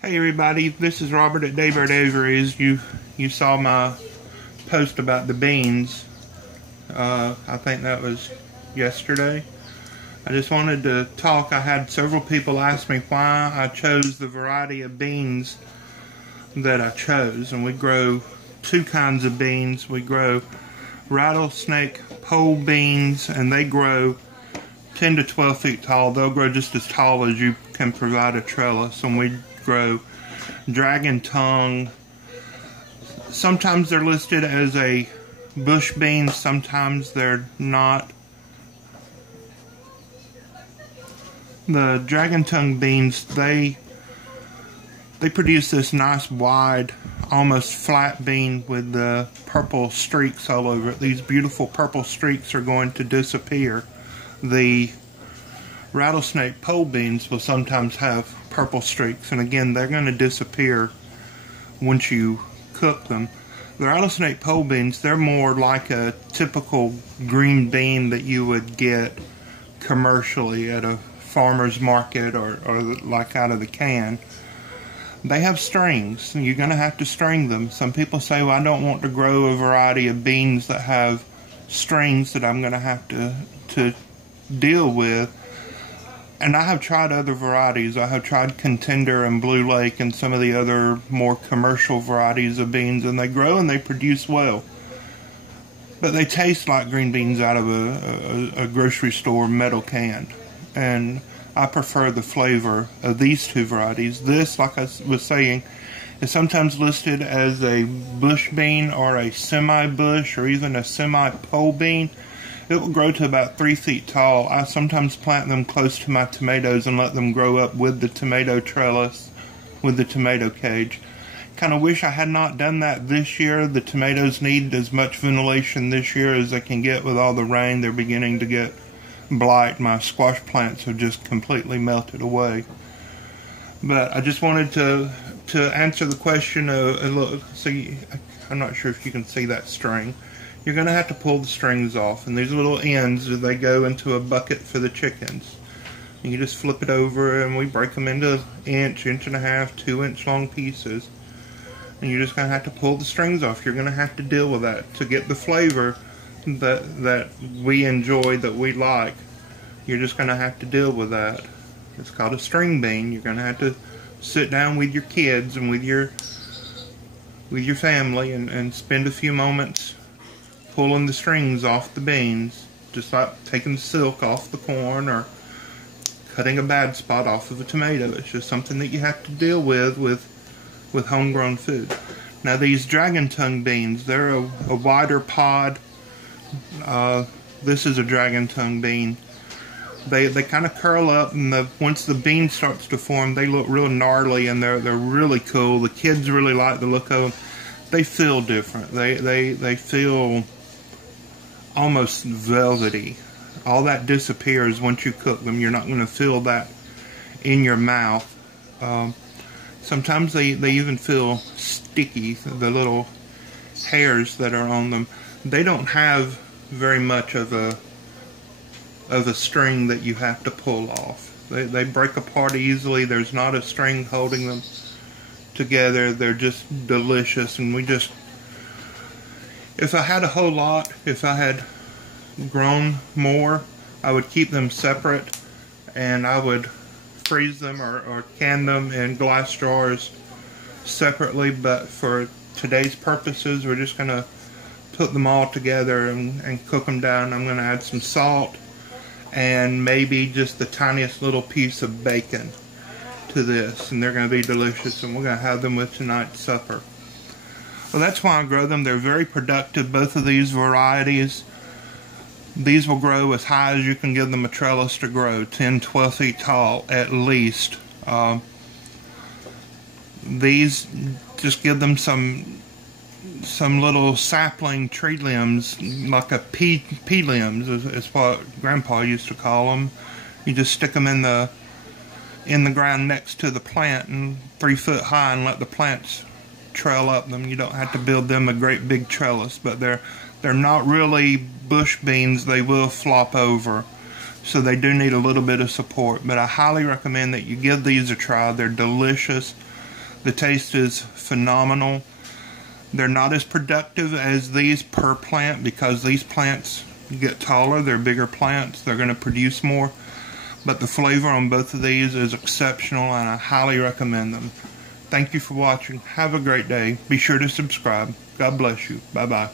Hey everybody, this is Robert at Daybird Aviaries. You saw my post about the beans. I think that was yesterday. I just wanted to talk. I had several people ask me why I chose the variety of beans that I chose. And we grow two kinds of beans. We grow rattlesnake pole beans, and they grow 10 to 12 feet tall. They'll grow just as tall as you can provide a trellis. And we grow dragon tongue. Sometimes they're listed as a bush bean, sometimes they're not. The dragon tongue beans, they produce this nice wide, almost flat bean with the purple streaks all over it. These beautiful purple streaks are going to disappear. The rattlesnake pole beans will sometimes have purple streaks, and again, they're going to disappear once you cook them. The rattlesnake pole beans, they're more like a typical green bean that you would get commercially at a farmer's market or like out of the can. They have strings, and you're going to have to string them. Some people say, well, I don't want to grow a variety of beans that have strings that I'm going to have to deal with. And I have tried other varieties. I have tried Contender and Blue Lake and some of the other more commercial varieties of beans, and they grow and they produce well. But they taste like green beans out of a grocery store metal can. And I prefer the flavor of these two varieties. This, like I was saying, is sometimes listed as a bush bean or a semi-bush or even a semi-pole bean. It will grow to about 3 feet tall. I sometimes plant them close to my tomatoes and let them grow up with the tomato trellis, with the tomato cage. Kind of wish I had not done that this year. The tomatoes need as much ventilation this year as they can get with all the rain. They're beginning to get blight. My squash plants have just completely melted away. But I just wanted to answer the question of, look, see, I'm not sure if you can see that string. You're going to have to pull the strings off, and these little ends, they go into a bucket for the chickens. And you just flip it over, and we break them into inch and a half, 2 inch long pieces. And you're just going to have to pull the strings off. You're going to have to deal with that to get the flavor that we enjoy, that we like. You're just going to have to deal with that. It's called a string bean. You're going to have to sit down with your kids and with your family and spend a few moments pulling the strings off the beans, just like taking the silk off the corn or cutting a bad spot off of a tomato. It's just something that you have to deal with homegrown food. Now these dragon tongue beans, they're a wider pod. This is a dragon tongue bean. They kind of curl up, and once the bean starts to form, they look real gnarly, and they're really cool. The kids really like the look of them. They feel different. They feel almost velvety. All that disappears once you cook them. You're not going to feel that in your mouth. Sometimes they even feel sticky, the little hairs that are on them. They don't have very much of a string that you have to pull off. They break apart easily. There's not a string holding them together. They're just delicious, and if I had a whole lot, if I had grown more, I would keep them separate, and I would freeze them or can them in glass jars separately. But for today's purposes, we're just going to put them all together and cook them down. I'm going to add some salt and maybe just the tiniest little piece of bacon to this, and they're going to be delicious, and we're going to have them with tonight's supper. Well, that's why I grow them. They're very productive, both of these varieties. These will grow as high as you can give them a trellis to grow, 10, 12 feet tall at least. These, just give them some little sapling tree limbs, like a pea limbs is what Grandpa used to call them. You just stick them in the ground next to the plant, and 3 foot high, and let the plants trail up them. You don't have to build them a great big trellis, but they're not really bush beans. They will flop over, so they do need a little bit of support. But I highly recommend that you give these a try. They're delicious. The taste is phenomenal. They're not as productive as these per plant because these plants get taller, they're bigger plants, they're going to produce more. But the flavor on both of these is exceptional and I highly recommend them. Thank you for watching. Have a great day. Be sure to subscribe. God bless you. Bye-bye.